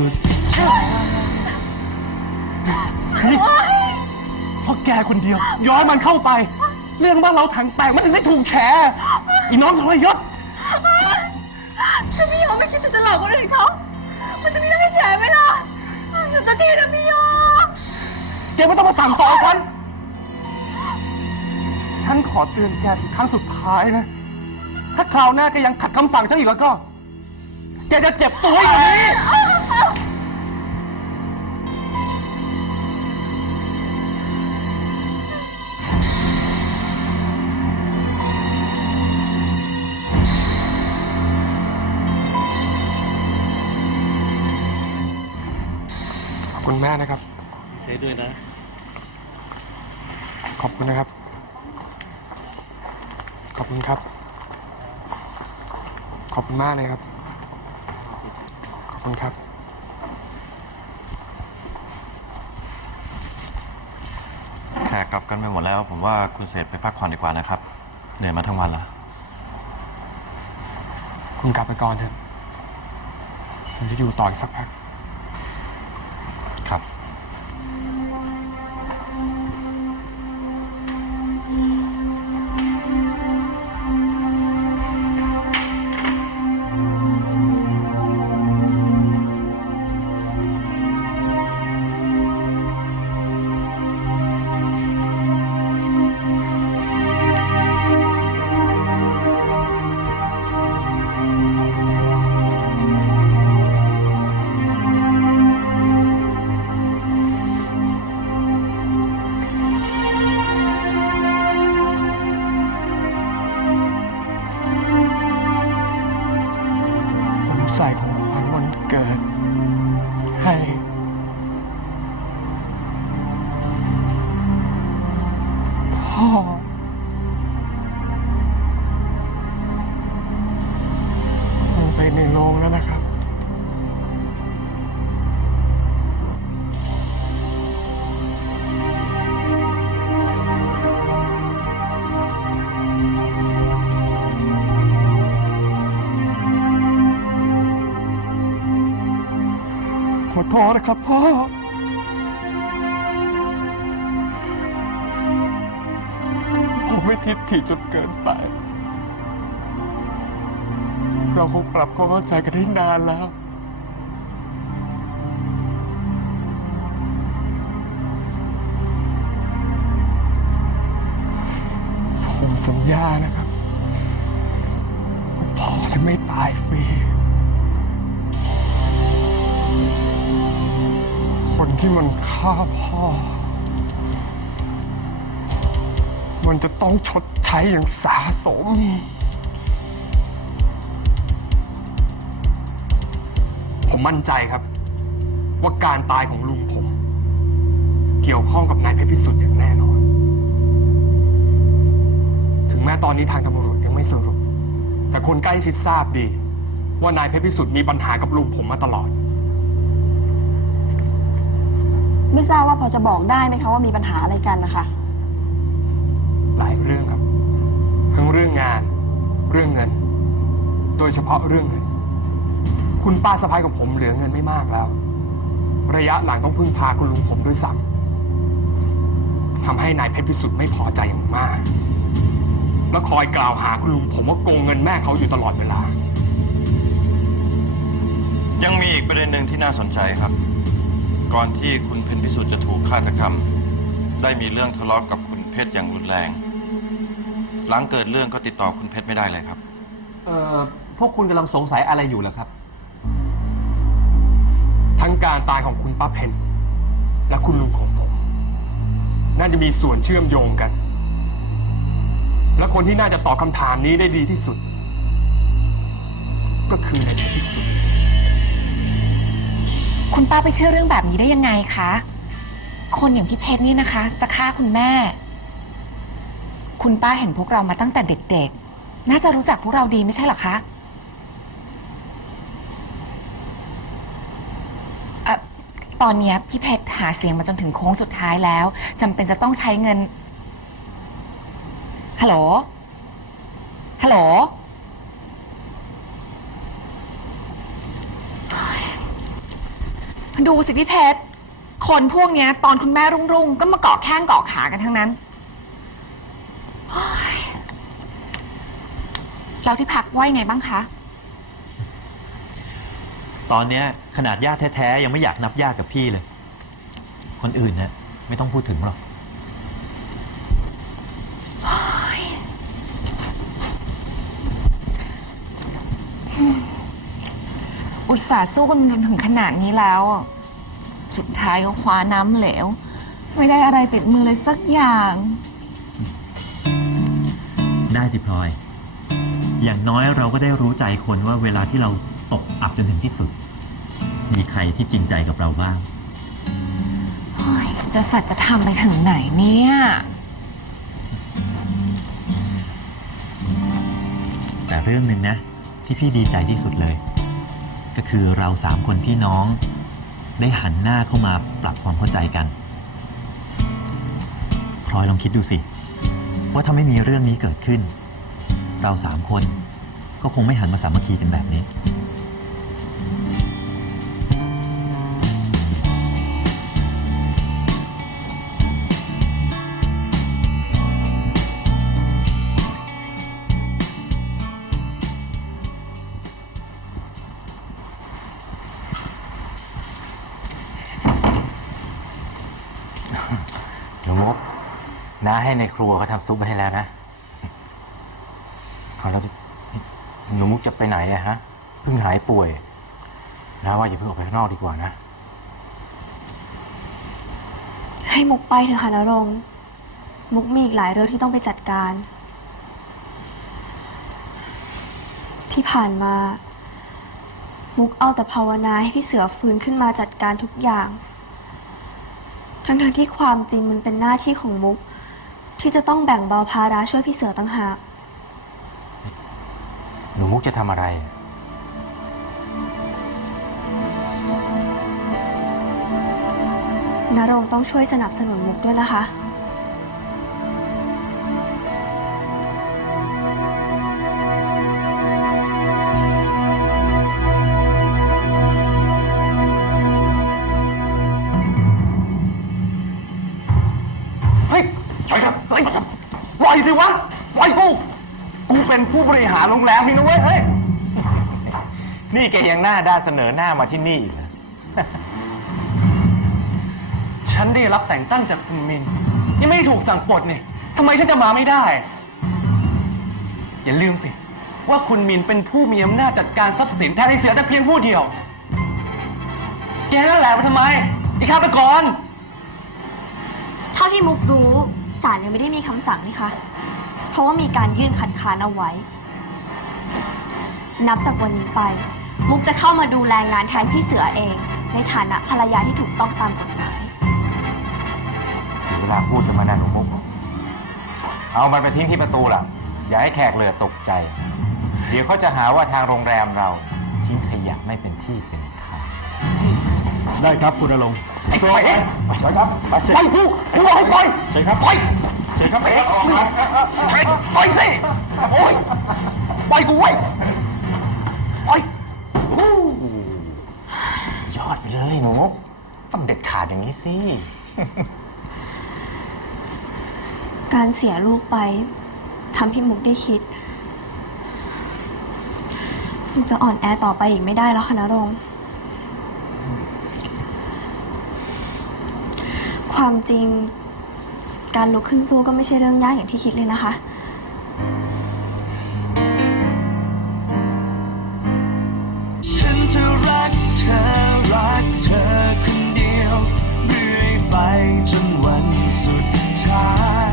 สุดนี่เพราะแกคนเดียว ย้อนมันเข้าไป เรื่องบ้านเราถังแตกมันถึงได้ถูกแฉอีน้องทรยศถ้าพี่โยไม่คิดจะหลอกคนอื่นเขามันจะมีเรื่องให้แฉไหมล่ะหยุดสักทีนะพี่โยแกไม่ต้องมาสั่งสอนฉัน ฉันขอเตือนแกเป็นครั้งสุดท้ายนะ ถ้าคราวหน้าแกยังขัดคำสั่งฉันอีกแล้วก็ แกจะเจ็บตัวอย่างนี้ อบคุณแม่นะครับใจด้วยนะ ขอบคุณนะครับ ขอบคุณครับ ขอบคุณมากเลยครับ ขอบคุณครับ แขกกลับกันไปหมดแล้ว ผมว่าคุณเศษไปพักผ่อนดีกว่านะครับ เหนื่อยมาทั้งวันแล้ว คุณกลับไปก่อนเถอะผมจะอยู่ต่ออีกสักพัก ใส่ของขวัญวันเกิด ให้ พ่อ ขอนะครับพ่อ ผมไม่ทิดถี่จนเกินไป เราคงปรับความเข้าใจกันได้นานแล้ว ผมสัญญานะครับ พ่อจะไม่ตายฟรี คนที่มันฆ่าพ่อ มันจะต้องชดใช้อย่างสาสม ผมมั่นใจครับ ว่าการตายของลุงผม เกี่ยวข้องกับนายเพชรพิสุทธิ์อย่างแน่นอน ถึงแม้ตอนนี้ทางตำรวจยังไม่สรุป แต่คนใกล้ชิดทราบดี ว่านายเพชรพิสุทธิ์มีปัญหากับลุงผมมาตลอด ไม่ทราบว่าพอจะบอกได้ไหมคะว่ามีปัญหาอะไรกันนะคะ หลายเรื่องครับ ทั้งเรื่องงาน เรื่องเงิน โดยเฉพาะเรื่องเงิน คุณป้าสะพ้ายของผมเหลือเงินไม่มากแล้ว ระยะหลังต้องพึ่งพาคุณลุงผมด้วยซ้ำทำให้นายเพชรพิสุทธิ์ไม่พอใจอย่างมาก และคอยกล่าวหาคุณลุงผมว่าโกงเงินแม่เขาอยู่ตลอดเวลา ยังมีอีกประเด็นหนึ่งที่น่าสนใจครับ ก่อนที่คุณเพนพิสุทธิ์จะถูกฆาตกรรม ได้มีเรื่องทะเลาะกับคุณเพชรอย่างรุนแรง หลังเกิดเรื่องก็ติดต่อคุณเพชรไม่ได้เลยครับ เอ่อพวกคุณกำลังสงสัยอะไรอยู่เหรอครับ ทั้งการตายของคุณป้าเพนและคุณลุงของผม น่าจะมีส่วนเชื่อมโยงกัน และคนที่น่าจะตอบคำถามนี้ได้ดีที่สุด ก็คือนายเพชรพิสุทธิ์ คุณป้าไปเชื่อเรื่องแบบนี้ได้ยังไงคะ คนอย่างพี่เพชรนี่นะคะ จะฆ่าคุณแม่ คุณป้าเห็นพวกเรามาตั้งแต่เด็กๆ น่าจะรู้จักพวกเราดีไม่ใช่หรอคะเอ่อตอนเนี้ยพี่เพชรหาเสียงมาจนถึงโค้งสุดท้ายแล้วจำเป็นจะต้องใช้เงิน ฮัลโหล ฮัลโหล ดูสิพี่เพชร คนพวกเนี้ย ตอนคุณแม่รุ่งรุ่งๆก็มาเกาะแข้งเกาะขากันทั้งนั้นเฮ้ยแล้วที่พักว่ายังไงบ้างคะ ตอนเนี้ยขนาดญาติแท้ๆ ยังไม่อยากนับญาติกับพี่เลย คนอื่นเนี่ยไม่ต้องพูดถึงหรอก อุตส่าห์สู้กันมาถึงขนาดนี้แล้วอะสุดท้ายก็คว้าน้ำเหลว ไม่ได้อะไรติดมือเลยสักอย่าง ได้สิพลอย อย่างน้อยเราก็ได้รู้ใจคนว่าเวลาที่เราตกอับจนถึงที่สุด มีใครที่จริงใจกับเราบ้างเฮ้ยจะสัจธรรมไปถึงไหนเนี่ย แต่เรื่องหนึ่งนะ ที่พี่ดีใจที่สุดเลย ก็คือเราสามคนพี่น้อง ได้หันหน้าเข้ามาปรับความเข้าใจกันพลอยลองคิดดูสิ ว่าถ้าไม่มีเรื่องนี้เกิดขึ้น เราสามคนก็คงไม่หันมาสามัคคีกันแบบนี้ น้าให้ในครัวเขาทำซุปไว้ให้แล้วนะเอาแล้วหนูมุกจะไปไหนอะฮะเพิ่งหายป่วยน้าว่าอย่าเพิ่งออกไปข้างนอกดีกว่านะ ให้มุกไปเถอะค่ะนรงค์มุกมีอีกหลายเรื่องที่ต้องไปจัดการ ที่ผ่านมา มุกเอาแต่ภาวนาให้พี่เสือฟื้นขึ้นมาจัดการทุกอย่าง ทั้งๆที่ความจริงมันเป็นหน้าที่ของมุก ที่จะต้องแบ่งเบาภาระช่วยพี่เสือตั้งหาก หนูมุกจะทำอะไร นรงค์ต้องช่วยสนับสนุนมุกด้วยนะคะ ฮ้ยปล่อยครับเฮ้ยปล่อยสิวะปล่อยกู กูเป็นผู้บริหารโรงแรมนี่นะเว้ยเฮ้ย นี่แกยังหน้าด้านเสนอหน้ามาที่นี่อีกฉันได้รับแต่งตั้งจากคุณมิน ยังไม่ได้ถูกสั่งปลดนี่ทำไมฉันจะมาไม่ได้ อย่าลืมสิ ว่าคุณมินเป็นผู้มีอำนาจจัดการทรัพย์สินแทนไอเสือแต่เพียงผู้เดียว แกนั่นแหละมาทำไมอีฆาตกร เท่าที่มุกรู้ ศาลยังไม่ได้มีคำสั่งนี่คะ เพราะว่ามีการยื่นคัดค้านเอาไว้ นับจากวันนี้ไป มุกจะเข้ามาดูแลงานแทนพี่เสือเอง ในฐานะภรรยาที่ถูกต้องตามกฎหมายเสียเวลาพูดกันมานานหนูมุก เอามันไปทิ้งที่ประตูล่ะอย่าให้แขกเรือตกใจ เดี๋ยวเขาจะหาว่าทางโรงแรมเรา ทิ้งขยะไม่เป็นที่เป็นทาง ได้ครับคุณอลง ไอ้ปล่อยไปครับไปล่อยกูกูบอกให้ปล่อยใช่ครับปล่อยใช่ครับปล่อยสิโอ้ยปล่อยกูไว้ปล่อยยอดไปเลยหนูมุกต้องเด็ดขาดอย่างนี้สิการเสียลูกไปทำให้มุกได้คิดมุกจะอ่อนแอต่อไปอีกไม่ได้แล้วค่ะนรง ความจริง การลุกขึ้นสู้ก็ไม่ใช่เรื่องยากอย่างที่คิดเลยนะคะ ฉันจะรักเธอ รักเธอคนเดียวเรื่อยไปจนวันสุดท้าย